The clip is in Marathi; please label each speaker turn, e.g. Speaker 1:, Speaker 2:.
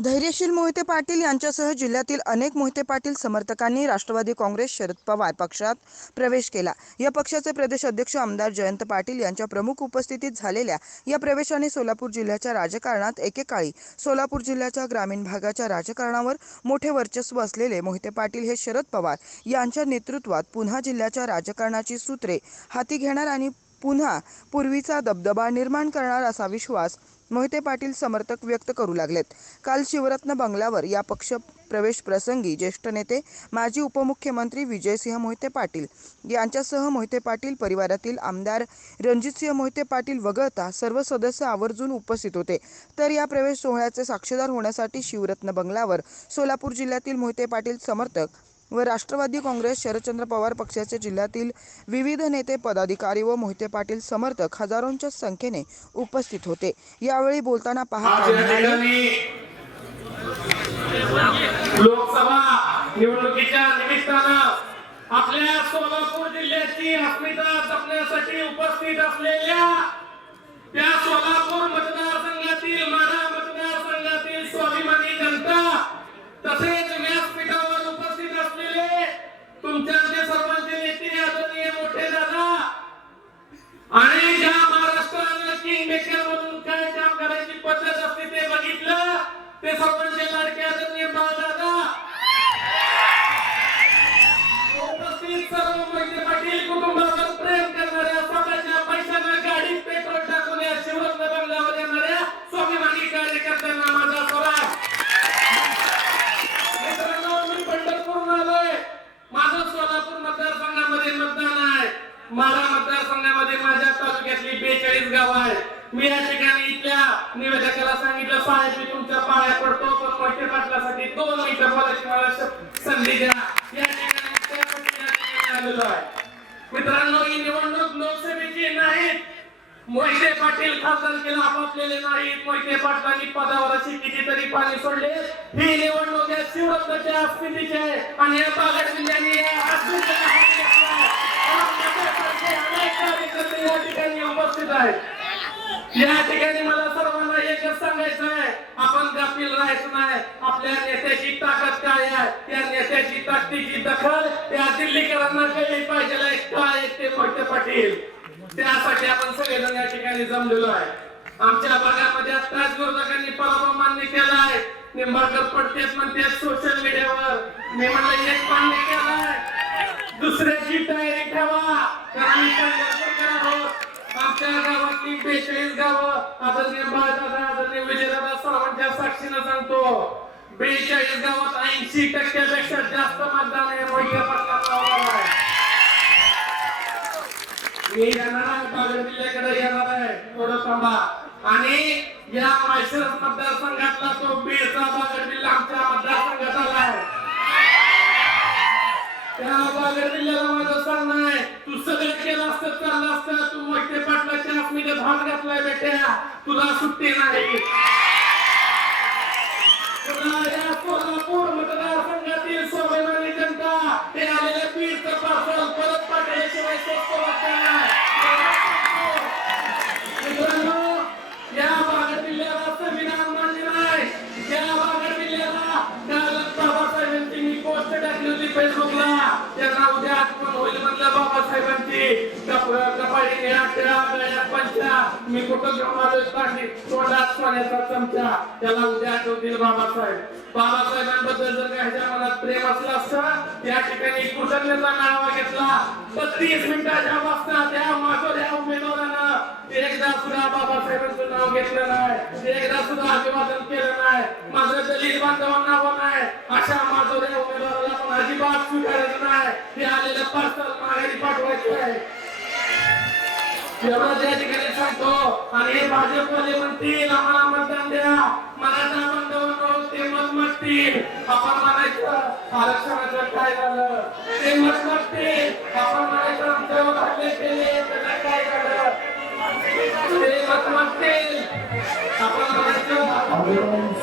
Speaker 1: धैर्यशील मोहिते पाटील यांच्यासह जिल्ह्यातील अनेक मोहिते पाटील समर्थकांनी राष्ट्रवादी काँग्रेस शरद पवार पक्षात प्रवेश केला. या पक्षाचे प्रदेश अध्यक्ष आमदार जयंत पाटील यांच्या प्रमुख उपस्थितीत झालेल्या या प्रवेशाने सोलापूर जिल्ह्याच्या राजकारणात एकेकाळी सोलापूर जिल्ह्याच्या ग्रामीण भागाच्या राजकारणावर मोठे वर्चस्व असलेले मोहिते पाटील हे शरद पवार यांच्या नेतृत्वात पुन्हा जिल्ह्याच्या राजकारणाची सूत्रे हाती घेणार आणि पुन्हा पूर्वीचा दबदबा निर्माण करणार असा विश्वास मोहिते पाटील समर्थक व्यक्त करू लागलेत. काल शिवरत्न बंगल्यावर या पक्ष प्रवेश प्रसंगी ज्येष्ठ नेते माजी उपमुख्यमंत्री विजयसिंह मोहिते पाटील यांच्यासह मोहिते पाटील परिवारातील आमदार रणजितसिंह मोहिते पाटील वगळता सर्व सदस्य आवर्जून उपस्थित होते. तर या प्रवेश सोहळ्याचे साक्षीदार होण्यासाठी शिवरत्न बंगल्यावर सोलापूर जिल्ह्यातील मोहिते पाटील समर्थक व राष्ट्रवादी काँग्रेस शरदचंद्र पवार पक्षाचे जिल्ह्यातील विविध नेते पदाधिकारी व मोहिते पाटील समर्थक हजारोंच्या संख्येने उपस्थित होते. यावेळी बोलताना पहा
Speaker 2: लोकसभा निवडणुकीच्या निमित्तानं आपल्या सोलापूर जिल्ह्याची अस्मिता जपण्यासाठी उपस्थित असलेल्या त्या सोलापूर मतदारसंघातील ते सर्वांचे लाडके आदरणीय बाळदादा उपस्थित सर्व मोहिते पाटील कुटुंबावर प्रेम करणाऱ्या स्वतःच्या पैशानं गाडीत पेट्रोल टाकून या शिवरत्न बंगल्यावर येणाऱ्या स्वाभिमानी कार्यकर्त्यांना माझा सवाल. मित्रांनो मी पंढरपूर आलोय. माझं सोलापूर मतदारसंघामध्ये मतदान आहे. माढा मतदारसंघामध्ये माझ्या तालुक्यातली बेचाळीस गाव आहे मी या मोहिते पाटील खासदारकीला आपापलेले नाही. मोहिते पाटलांनी पदावर कितीतरी पाणी सोडले. ही निवडणूक या शिवरत्नाच्या अस्मितीची आहे. आणि या बागड जिल्ह्याने अनेक कार्यकर्ते या ठिकाणी उपस्थित आहेत. या ठिकाणी मला सर्वांना एकच सांगायचं आहे. आपण गाफील राहायचं नाही. आपल्या नेत्याची ताकद काय आहे? त्या नेत्याची ताकदीची दखल त्या दिल्लीकरांना कळली पाहिजे. काय ते मोठे पाटील? त्यासाठी आपण सगळेजण या ठिकाणी जमलेलो आहे. आमच्या भागामध्ये आताच विरोधकांनी पराभव मान्य केला आहे. निंबाळकर पडतेच म्हणते सोशल मीडियावर मी म्हणलं एक मान्य केलाय दुसऱ्याची तयारी ठेवा. कारण आमच्या गावातली बेचाळीस गावं आदरणीय बाळदादा आदरणीय विजयदादा सर्वांच्या साक्षीनं सांगतो. बेचाळीस गावात ऐंशी टक्क्यापेक्षा जास्त मतदान आहे मोठ्या पक्षाला मी येणार आहे बागड जिल्ह्याकडे येणार आहे. थोडं थांबा. आणि या माळशिरस मतदारसंघातला तो बीडचा बागड जिल्हा आमच्या मतदारसंघात आला आहे. त्या बागड जिल्ह्याला माझं सांगणं आहे तू सगळं केलं असतं चाललं असतं तू मोठे पाटलाच्या आत्मीने भाग घातलाय बेट्या. तुला सुट्टी नाही. निळा टिळा गळ्यात पंचा मी कुठं घेऊन आलोय तोंडात सोन्याचा चमचा. त्याला उद्या आठवतील बाबासाहेब. बाबासाहेबांबद्दल जर का ह्याच्या मनात प्रेम असलं असतं त्या ठिकाणी कृतज्ञता नावा घेतला. बत्तीस मिनिटाच्या वाजता त्या मागोऱ्या उमेदवारानं एकदा सुद्धा बाबासाहेबांचं नाव घेतलं नाही. एकदा सुद्धा अभिवादन केलं नाही. माझं दलित बांधवांना एवढं त्या ठिकाणी सांगतो आणि हे भाजपवाले म्हणतील आम्हाला मतदान द्या. मराठा बांधवांनो ते मत मागतील आपण म्हणायचं आरक्षणाचं काय झालं? ते मत मागतील आपण म्हणायचं आमच्यावर हल्ले केले काय झालं? ते मत मागतील आपण म्हणायचं